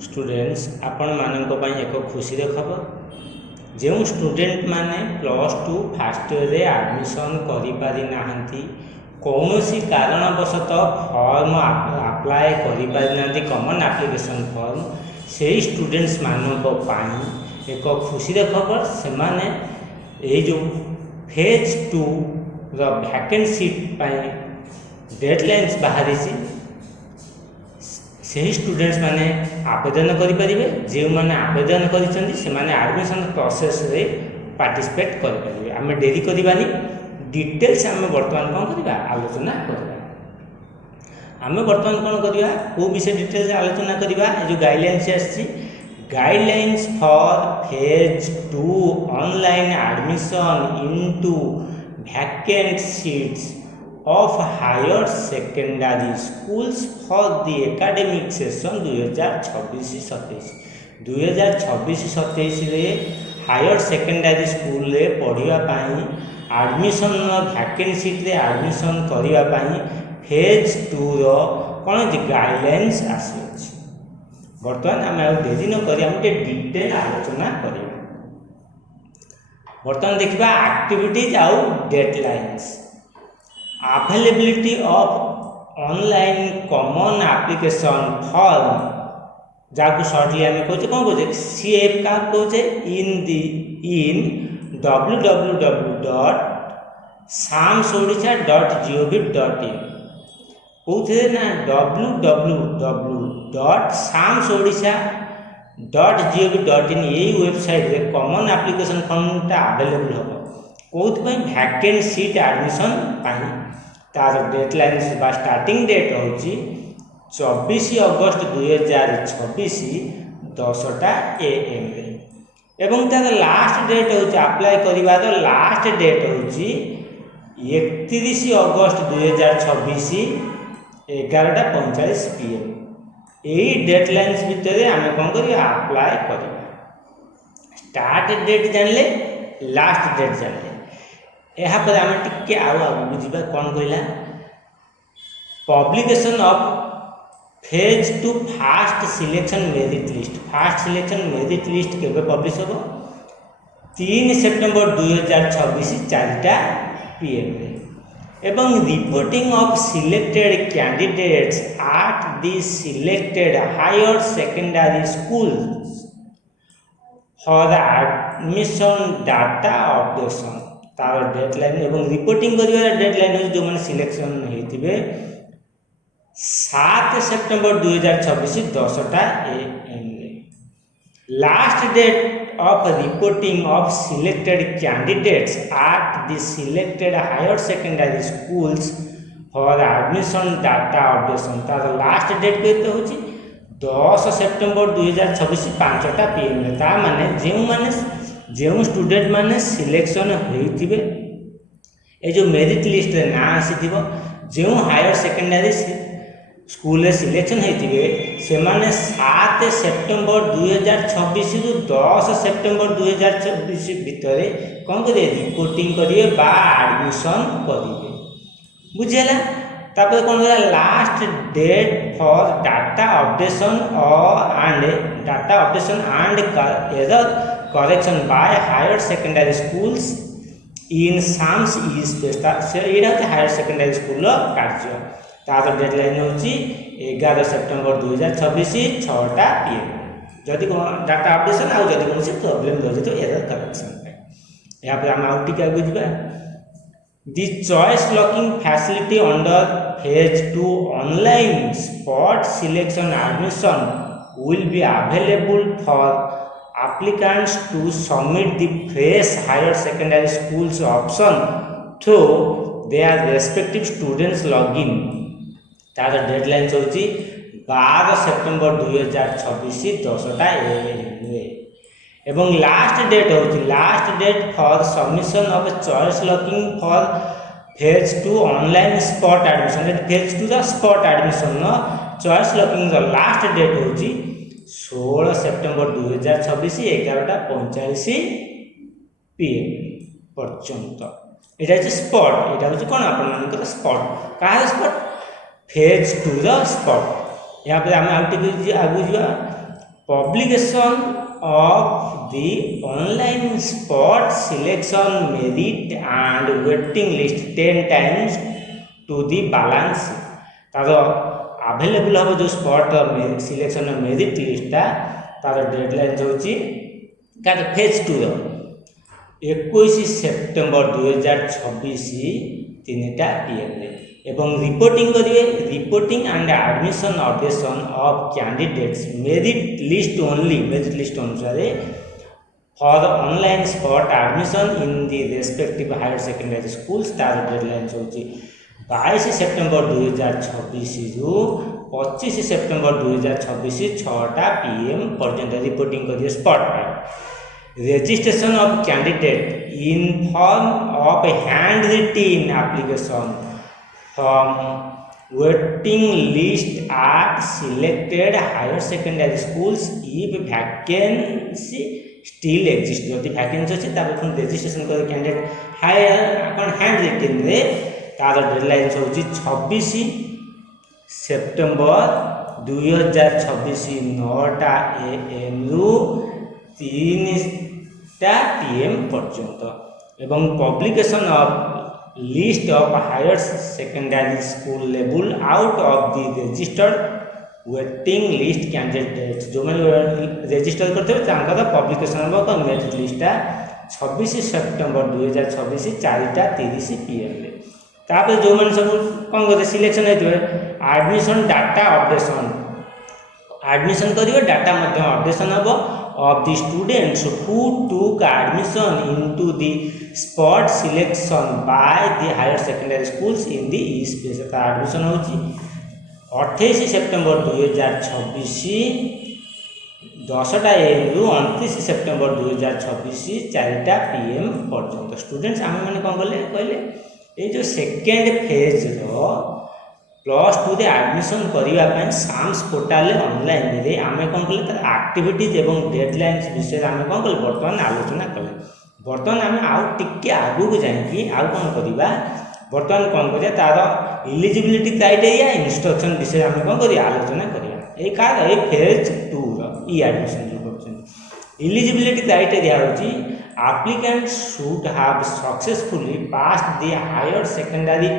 Students आपण मानक एक खुशी खबर जो स्टूडेंट माने +2 फास्ट ईयर रे एडमिशन करि पारि नाहंती कौन सी कारणवशतः फॉर्म अप्लाई करि पारि नाहंती कॉमन एप्लिकेशन फॉर्म से स्टूडेंट्स मानक पाई एक खुशी खबर से माने ए जो फेज 2 रो वैकेंट सीट पाई डेडलाइंस बाहरी से स्टूडेंट्स माने आवेदन करें जो मैंने आवेदन करने एडमिशन प्रोसेस रे पार्टिसिपेट करें आम डेरी करवानी डिटेल्स आम बर्तमान कौन करवा आलोचना करवा आम बर्तमान कौन करवा को विषय डिटेल्स आलोचना करवा जो गाइडलाइंस आसी guidelines for phase 2 online admission into vacant seats of higher secondary schools for the academic session 2026-27 रे हायर सेकेंडरी स्कूल रे पढ़िया पाई एडमिशन वैकेंट सीट रे एडमिशन करिया पाई फेज 2 रो कोन गाइडलाइंस आसी अछि वर्तमान हम डेरी न करी हम डिटेल आलोचना करिया वर्तमान देखिबा एक्टिविटीज आउ deadlines availability of online common application form जाको शॉर्टली हमें कहते कौन कहते सीएफ का कहते इन www.samsodisha.gov.in कहते ना www.samsodisha.gov.in यही वेबसाइट रे कॉमन एप्लिकेशन फॉर्म टा अवेलेबल हो कौन वैकेंट सीट एडमिशन पाई तार डेडलाइन बा स्टार्टिंग डेट हूँ 24 अगस्त 2026 10टा AM एवं तार लास्ट डेट हूँ अप्लाई कर लास्ट डेट हूँ 31 अगस्त 2026 11:45 PM यही डेडलाइंस भितर आम कौन कर अप्लाई कर स्टार्ट डेट जानले लास्ट डेट जानले यहाँ पर आम टिके आगू बुझा कौन कहला publication of phase 2 first selection merit list केबे पब्लिश हो 3 सेप्टेम्बर 2026 4टा PM एवं reporting of selected candidates at the selected higher secondary schools for admission data updation तार डेडलाइन एवं रिपोर्टिंग कर डेडलाइन हो जो मैंने सिलेक्शन होते 7 सेप्टेम्बर 2026 10टा AM last date of reporting of selected candidates at the selected higher secondary schools for admission data updation तार last date कहते हूँ 10 सेप्टेम्बर 2026 5टा PM ता माने जो स्टूडेंट माने सिलेक्शन होइथिबे ए जो मेरिट लिस्ट रे ना आसी जो हायर सेकेंडरी स्कूल रे सिलेक्शन होइथिबे से माने 7 सेप्टेम्बर 2026 रु 10 सेप्टेम्बर 2026 भितर कौन करे रिपोर्टिंग करिए बा एडमिशन करिए बुझेला तापर कौन होला last date for data updation and error correction by higher secondary schools in SAMS is ये हायर सेकेंडरी स्कूल कार्य तार डेडलाइन हूँ 11 सेप्टेम्बर 2026 6टा PM जदि डाटा अपडेशन आउ जदि कौन प्रोब्लेम रही तो एरर करेक्शन यहाँ पर आम आउट टिके आगे जावा the choice locking facility under phase 2 online spot selection admission will be available for applicants to submit the fresh higher secondary schools option through their respective students login तार डेडलाइन होची 12 September 2026 10टा AM एवं last date for submission of choice locking for phase 2 online spot admission phase 2 the spot admission choice locking last date होची 16 September 2026 11:45 PM पर्यंत यहाँ spot यहाँ हूँ कौन आप स्पॉट क्या स्पॉट फेज 2 स्पॉट यहाँ पर आम आगे जावा publication of the online spot selection merit and waiting list 10 times to the balance तार अवेलेबल हम जो स्पॉट सिलेक्शन मेरिट लिस्टा तार डेडलाइन होची का फेज 2 21 सेप्टेम्बर 2026 3टा PM एवं रिपोर्टिंग करिए reporting and admission updation of candidates merit list अनुसार for online spot admission in the respective higher secondary schools तार डेडलाइन होची 22 सेप्टेम्बर 2026 रु 25 सेप्टेम्बर 2026 6टा PM पर्यंत रिपोर्टिंग करिए spot registration of candidate in form of hand written application from waiting list at selected higher secondary schools if vacancy still exist जदि vacancy अच्छे तब पुणी रजिस्ट्रेशन कर कैंडिडेट हायर कौन हैंड रिटन रे तार डेडलाइन होची 26 सेप्टेम्बर 2026 9टा AM रु 3टा PM पर्यंत एवं publication of list of higher secondary school level out of the registered waiting list candidates जो मैंने रजिस्टर करते हैं पब्लिकेशन हम मेरिट लिस्टा 26 सेप्टेम्बर 2026 4टा 30 PM तापर जो मैंने सब कौन करते सिलेक्शन होते एडमिशन डाटा अपडेशन करिवे डाटा अपडेशन हम of the students who took admission into the spot selection by the higher secondary schools in the east place का admission होची 28 सेप्टेम्बर 2026 10टा AM रु 29 सेप्टेम्बर 2026 4टा PM पर्यंत स्टूडेंट्स आम मैंने कौन कले कहले ये जो सेकेंड फेज रो +2 रे एडमिशन करने साम्स पोर्टाल ऑनलाइन रे आमे कौन कले तर एक्टिविटीज एवं डेडलाइंस विषय आमे कौन कले वर्तमान आलोचना कले वर्तमान आमे आउ टिके आगु को जाई आउ कौन करबा वर्तमान कौन करिया तार एलिजिबिलिटी क्राइटेरिया इंस्ट्रक्शन विषय आमे कौन करिया आलोचना करिया ए का ए फेज 2 रो ई एडमिशन जो करछन एलिजिबिलिटी क्राइटेरिया होची applicant should have successfully passed the higher secondary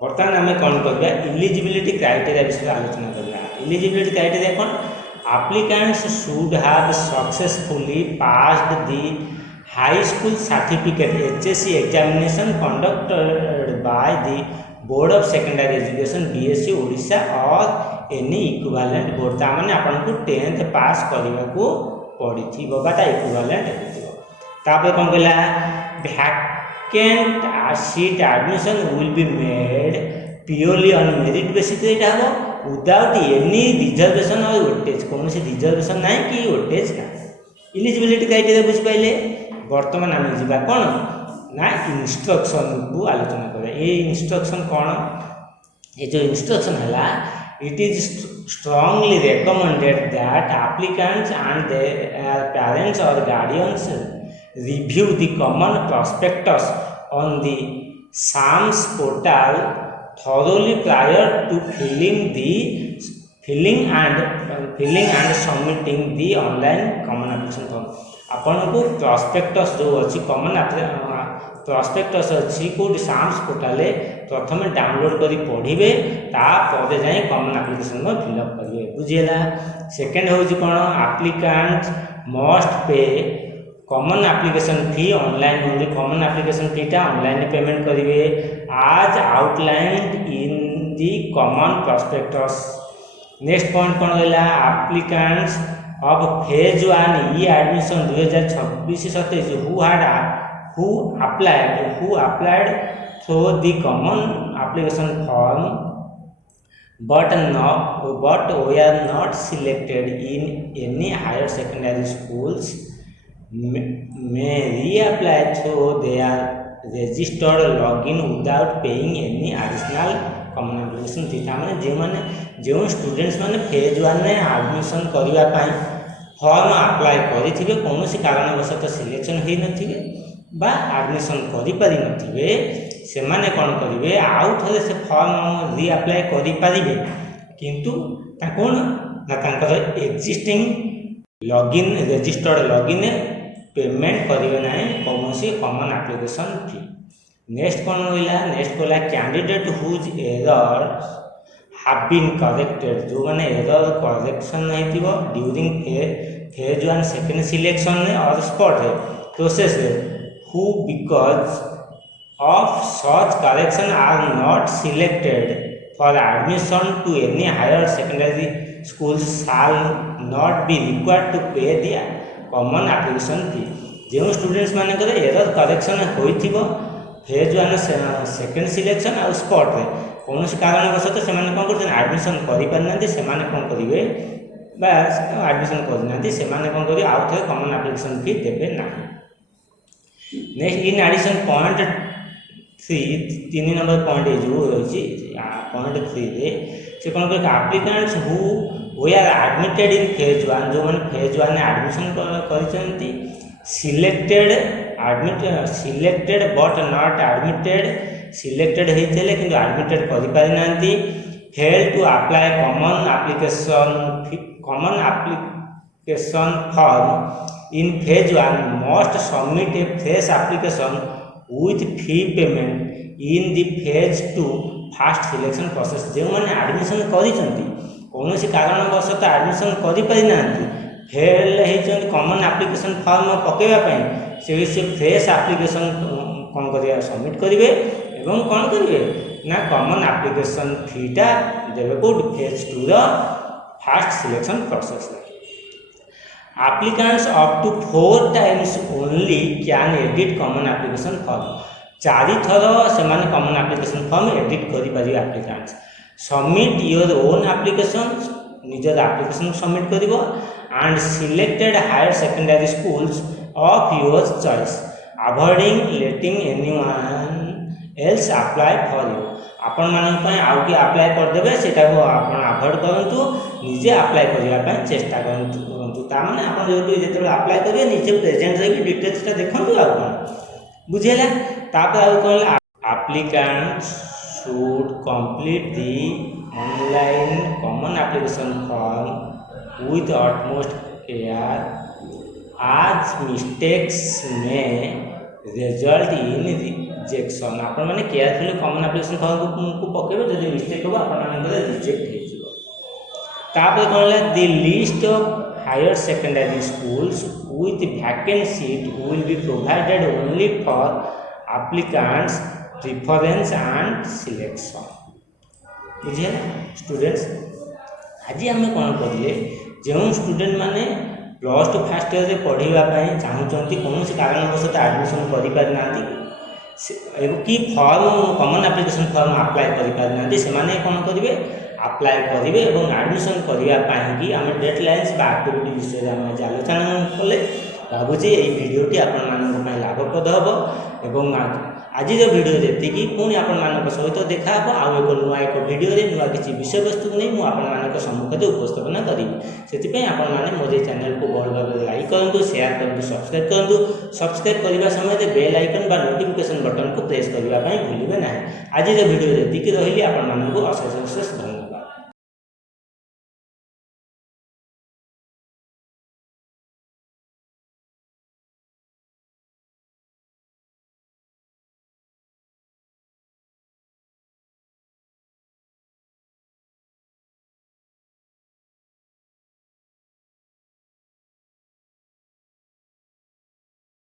बर्तमान आम कौन करवा एलिजिबिलिटी क्राइटेरिया विषय आलोचना करवा एलिजिबिलिटी क्राइटेरिया कौन applicants should have successfully passed the high school certificate HSC examination conducted by the board of secondary education BSc Odisha और any equivalent board ताने आपन को 10th पास करने को पड़ी बाटा इक्विवेलेंट तापर कौन कहला vacant seat admission will be made purely on merit basis एटा हो without any reservation or weightage कौन से रिजर्वेशन नहीं कि weightage ना एलिजिबिलिटी क्राइटेरिया बुझ पाइले वर्तमान आम जीवा कौन ना इंस्ट्रक्शन को आलोचना करें ये इंस्ट्रक्शन कौन ये जो इंस्ट्रक्शन है it is strongly recommended that applicants and their parents or guardians review the common prospectus on the SAMS portal thoroughly prior to filling and submitting the online common application form आपन को prospectus जो अच्छी common prospectus अच्छी को SAMS portal प्रथम download करी पढ़िबे तापर जाई कॉमन एप्लीकेशन में फिलअप करिवे बुझिएला सेकंड होजी कोन applicant must pay common application fee online only common application फीटा ऑनलाइन पेमेंट करिवे as outlined in the common prospectus next point कोन होला applicants of phase 1 e admission 2026-27 who applied through the common application form but were not selected in any higher secondary schools may reapply through their registered login without paying any additional common application fee माने जो students माने phase 1 में admission करबा पई form apply करिथिबे कोनोसी कारणवशत selection होई नथिबे बा admission करि पारि नथिबे से माने कौन करेंगे आउ थे से फॉर्म रीअप्लाई करें किंतु कौन ना existing login registered login payment करेंगे ना कौन कॉमन एप्लिकेशन फी। नेक्स्ट कौन रहा नेक्स्ट कहला candidate whose error have been corrected जो मैंने एरर करेक्शन होइतिबो ड्यूरिंग फेज 1 सेकंड सिलेक्शन और spot process who because of such correction are not selected for admission to any higher secondary schools shall not be required to pay the common application fee। जो students माने करे error correction होइथिबो phase 1 second selection और spot रे कौन कारणवश से कौन कर एडमिशन करें से कौन करेंगे बस एडमिशन करना से कौन करेंगे आउ थे कॉमन एप्लिकेशन फी देवे ना। Next in addition point 3 number point जो रही पॉइंट 3 रे से कौन कर applicants who we are admitted in phase 1 जो मैंने फेज 1 एडमिशन कर selected but not admitted selected होते कि एडमिटेड करें fail to apply common application form in phase 1 must submit a fresh application with fee payment in the phase 2 fast selection process। जो मैंने admission कौन कारणवश admission करें fail होती common application form पकेवाई से फ्रेश एप्लिकेशन कौन कर सबमिट करेंगे एवं कौन करेंगे ना कॉमन एप्लिकेशन फीटा देवे को phase 2 first selection process. Applicants up to 4 times only can edit common application form। 4 थर से कॉमन एप्लिकेशन फॉर्म एडिट करें applicants submit your own application निजर एप्लिकेशन सबमिट कर and selected higher secondary schools of your choice avoiding letting anyone else apply for you. आपण मानी आउ किए apply करदे से अवॉइड करूँ निजे अप्लाई करने चेष्टा करूँ ताने आप जो अप्लाई करेंगे निजे प्रेजेंट रही डिटेल्स देखो आ बुझेगा तापर कौन applicant should complete the online common application form with utmost care as mistakes में रिजल्ट इन रिजेक्शन। आपण मैंने केयरफुली कॉमन एप्लिकेशन फॉर्म को पकेबे जदि मिस्टेक हो आपण रिजेक्ट हो कौन the list of higher secondary schools with vacant seat will be provided only for applicants preference and selection। बुझे स्टूडेंट्स आज आम कौन करें जो स्टूडेंट मैंने +2 फास्ट ईयर में पढ़ाई चाहते कौन कारणवश एडमिशन करें कि form common application form apply करें से कौन करेंगे अप्लाई करेंगे और एडमिशन करने आम डेडलाइंस एक्टिविटी विषय में आज आलोचना कले भावुचे ये भिडटी आपण लाभप्रद हम आज भिडियो जी पुणी आपण सहित देखा आउ एक भिडियो नुआ किसी विषय वस्तु नहीं मुझे सम्मुख में उपस्थापन करी से आपने मो चैनल को बहुत भाव लाइक करूँ शेयर करूँ सब्सक्राइब करने समय बेल आइकन बा नोटिफिकेशन बटन को प्रेस करने भूलें ना। आज भिडियो जी रही आपण अशेष अशेष धन्यवाद।